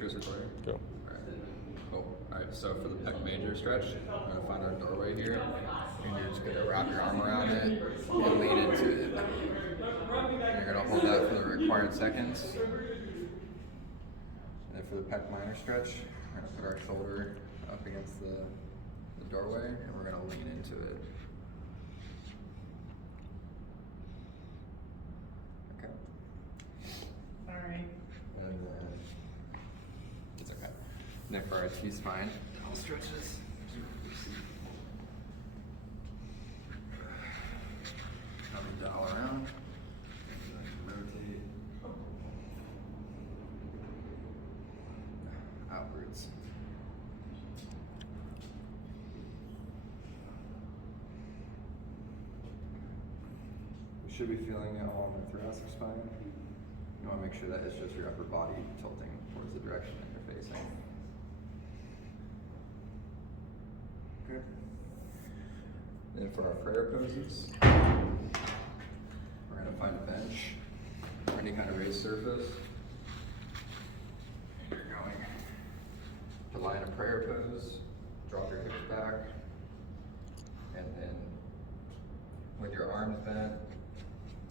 sure it's recording? Go. Alright, cool. Alright, so for the pec major stretch, we're gonna find our doorway here, and you're just gonna wrap your arm around it and lean into it. And you're gonna hold that for the required seconds. And then for the pec minor stretch, we're gonna put our shoulder up against the doorway, and we're gonna lean into it. Okay. Alright. And then it's okay. And then for our T-spine, I'll stretch this. Have it dial around. And then rotate outwards. You should be feeling it all in the thoracic spine. You want to make sure that it's just your upper body tilting towards the direction that you're facing. Good. Then for our prayer poses, we're going to find a bench or any kind of raised surface. And you're going to lie in a prayer pose, drop your hips back, and then with your arms bent,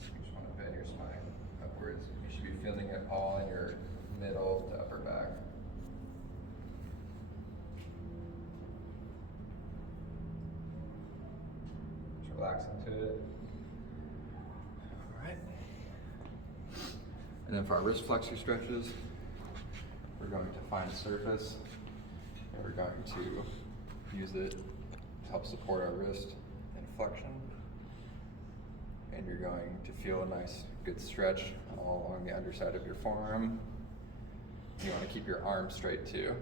you just want to bend your spine upwards. You should be feeling it all in your middle to upper back. Just relax into it. Alright. And then for our wrist flexor stretches, we're going to find a surface and we're going to use it to help support our wrist in flexion. And you're going to feel a nice, good stretch all along the underside of your forearm. You want to keep your arm straight too.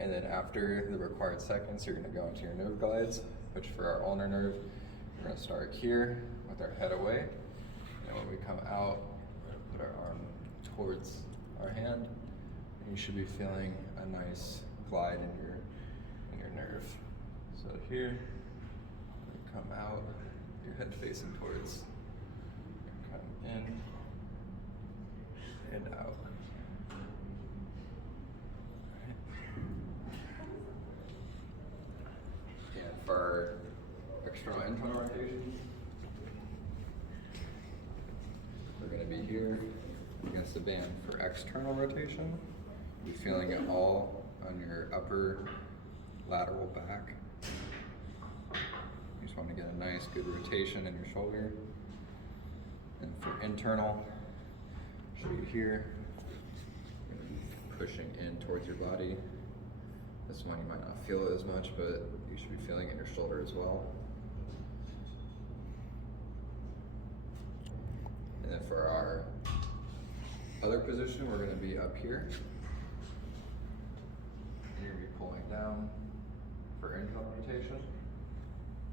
And then after the required seconds, you're going to go into your nerve glides, which for our ulnar nerve, we're going to start here with our head away. And when we come out, we're going to put our arm towards our hand. And you should be feeling a nice glide in your nerve. So here, come out, your head facing towards, come in and out. And for our external internal rotation, we're going to be here against the band. For external rotation, you're feeling it all on your upper lateral back. Want to get a nice good rotation in your shoulder. And for internal, should be here, pushing in towards your body. This one you might not feel it as much, but you should be feeling it in your shoulder as well. And then for our other position, we're going to be up here. You're going to be pulling down for internal rotation.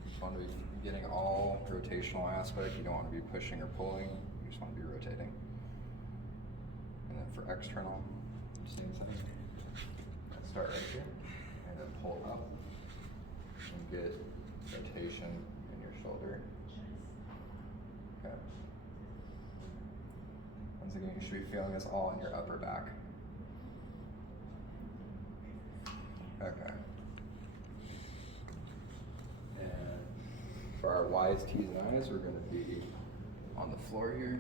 You want to be getting all rotational aspect. You don't want to be pushing or pulling. You just want to be rotating. And then for external, same thing. Start right here, and then pull up, and get rotation in your shoulder. Okay. Once again, you should be feeling this all in your upper back. Okay. For our Y's, T's, and I's, we're going to be on the floor here,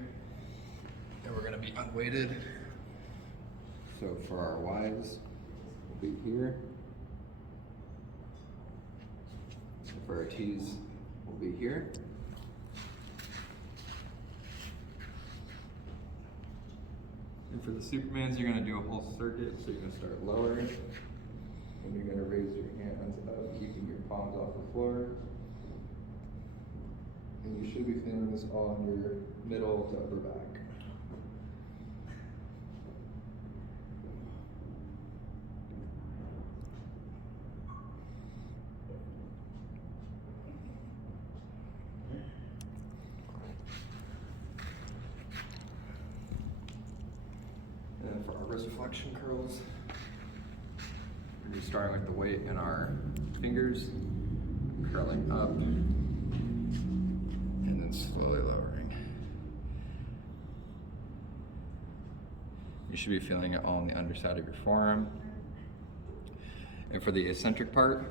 and we're going to be unweighted. So for our Y's, we'll be here. And for our T's, we'll be here. And for the Supermans, you're going to do a whole circuit, so you're going to start lower, and you're going to raise your hands up, keeping your palms off the floor. And you should be feeling this all in your middle to upper back. And then for our wrist flexion curls, we're starting with the weight in our fingers, curling up, slowly lowering. You should be feeling it all on the underside of your forearm. And for the eccentric part,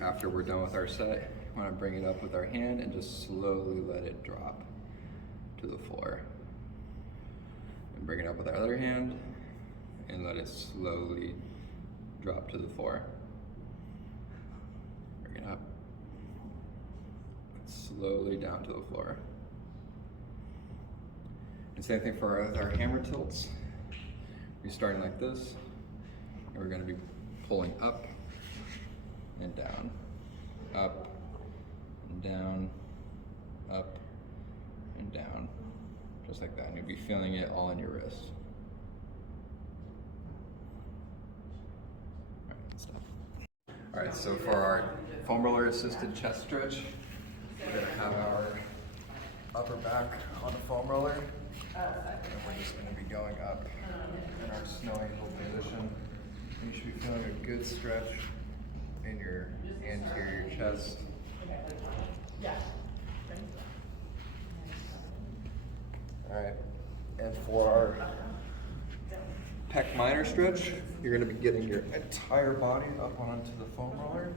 after we're done with our set, we want to bring it up with our hand and just slowly let it drop to the floor. And bring it up with our other hand and let it slowly drop to the floor. Bring it up. And slowly down to the floor. And same thing for our hammer tilts. We're starting like this, and we're going to be pulling up and down, up and down, up and down, just like that. And you'll be feeling it all in your wrist. All right, stop. All right, so for our foam roller assisted chest stretch, we're going to have our upper back on the foam roller. And we're just going to be going up in our snow ankle position. And you should be feeling a good stretch in your anterior chest. Alright, and for our pec minor stretch, you're going to be getting your entire body up onto the foam roller.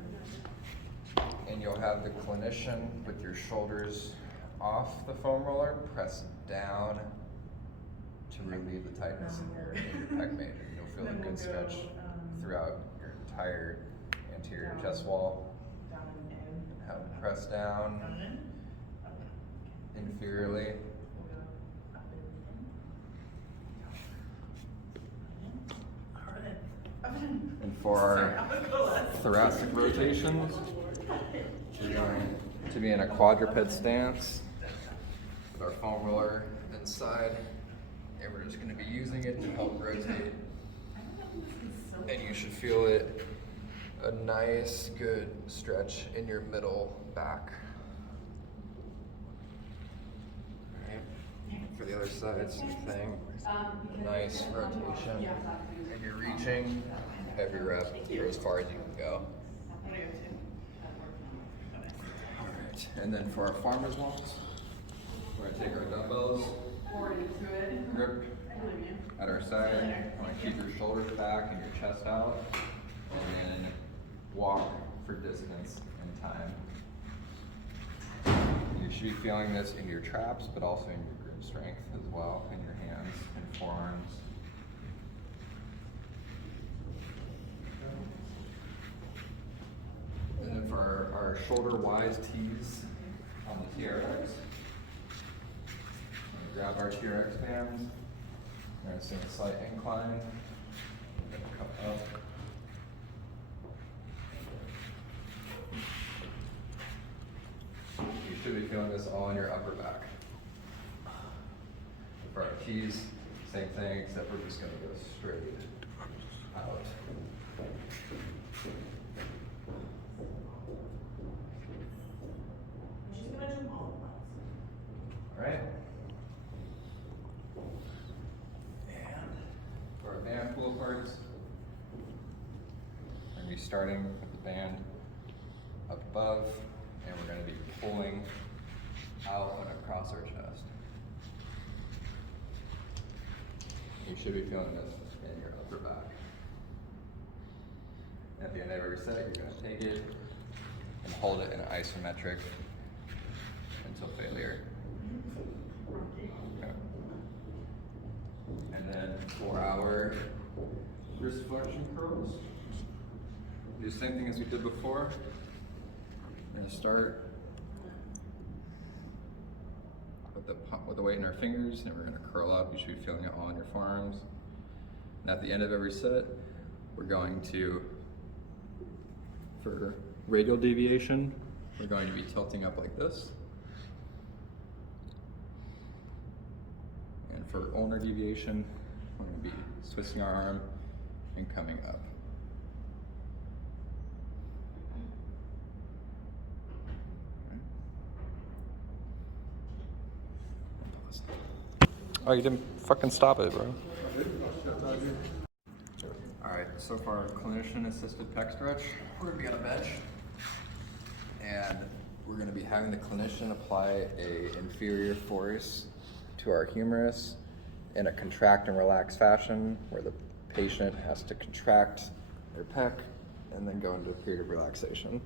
And you'll have the clinician with your shoulders off the foam roller, press down to relieve the tightness in your pec major. You'll feel a good stretch throughout your entire anterior chest wall. Have it press down inferiorly. And for our thoracic rotations, we're going to be in a quadruped stance with our foam roller inside, and we're just going to be using it to help rotate. And you should feel it, a nice, good stretch in your middle back. All right. For the other side, same thing. Nice rotation. And you're reaching every rep or as far as you can go. Alright, and then for our farmer's walks, we're going to take our dumbbells, grip at our side. You want to keep your shoulders back and your chest out, and then walk for distance and time. You should be feeling this in your traps, but also in your grip strength as well, in your hands and forearms. And then for our shoulder-wise tees on the TRX, grab our TRX bands. We're going to see a slight incline. We're going to come up. You should be feeling this all in your upper back. For our tees, same thing, except we're just going to go straight out. Alright. And for our band pull parts, we're going to be starting with the band up above, and we're going to be pulling out and across our chest. You should be feeling this in your upper back. At the end of every set, you're going to take it and hold it in isometric until failure. Okay. And then for our wrist flexion curls, do the same thing as we did before. We're going to start with the weight in our fingers, and we're going to curl up. You should be feeling it all in your forearms. And at the end of every set, we're going to, for radial deviation, we're going to be tilting up like this. And for ulnar deviation, we're going to be twisting our arm and coming up. Oh, you didn't fucking stop it, bro. Alright, so for our clinician-assisted pec stretch, we're going to be on a bench. And we're going to be having the clinician apply a inferior force to our humerus in a contract and relax fashion where the patient has to contract their pec and then go into a period of relaxation.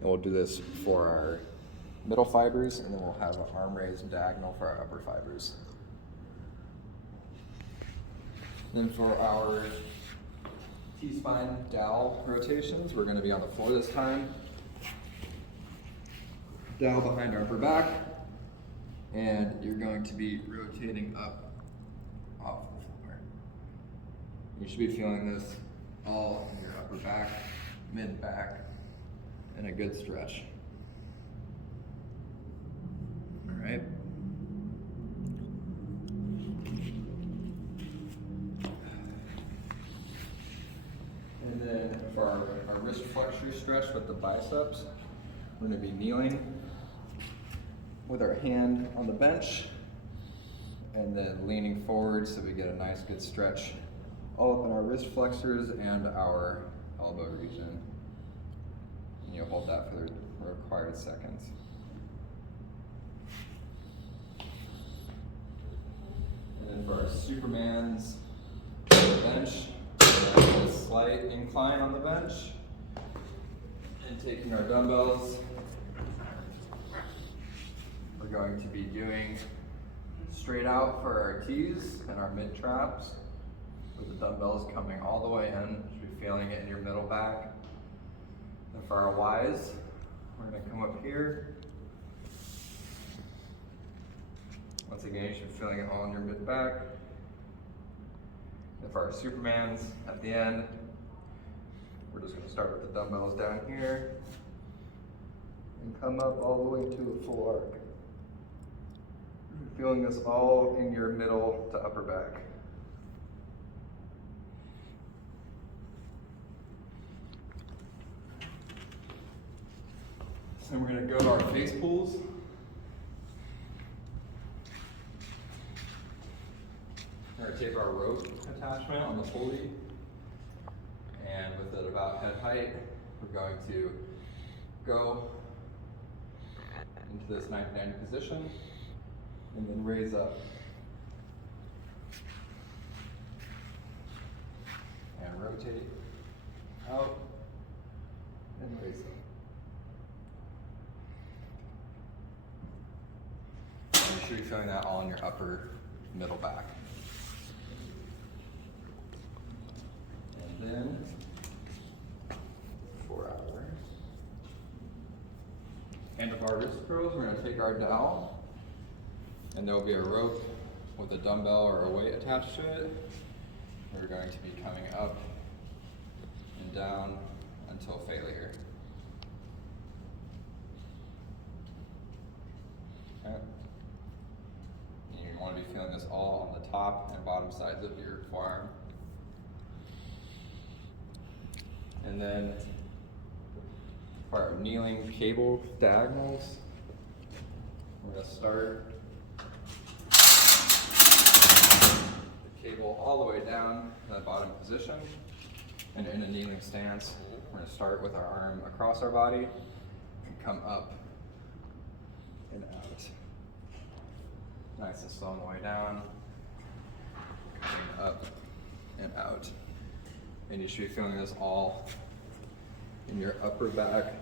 And we'll do this for our middle fibers, and then we'll have an arm raised diagonal for our upper fibers. Then for our T-spine dowel rotations, we're going to be on the floor this time. Dowel behind our upper back, and you're going to be rotating up off the floor. You should be feeling this all in your upper back, mid back, and a good stretch. All right. And then for our wrist flexor stretch with the biceps, we're going to be kneeling with our hand on the bench and then leaning forward so we get a nice good stretch all up in our wrist flexors and our elbow region. And you'll hold that for the required seconds. And then for our Supermans on the bench, we're going to have a slight incline on the bench and taking our dumbbells. We're going to be doing straight out for our T's and our mid traps with the dumbbells coming all the way in. You should be feeling it in your middle back. And for our Y's, we're going to come up here. Once again, you should be feeling it all in your mid back. And for our Supermans at the end, we're just going to start with the dumbbells down here and come up all the way to a full arc. Feeling this all in your middle to upper back. So we're going to go to our face pulls. We're going to take our rope attachment on the pulley, and with it about head height, we're going to go into this 90-90 position and then raise up and rotate out and raise up. And you should be feeling that all in your upper middle back. And then for our handlebar wrist curls, we're going to take our dowel, and there will be a rope with a dumbbell or a weight attached to it. We're going to be coming up and down until failure. Okay. And you want to be feeling this all on the top and bottom sides of your forearm. And then for our kneeling cable diagonals, we're going to start the cable all the way down to the bottom position. And in a kneeling stance, we're going to start with our arm across our body and come up and out. Nice and slow on the way down, coming up and out. And you should be feeling this all in your upper back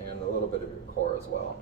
and a little bit of your core as well.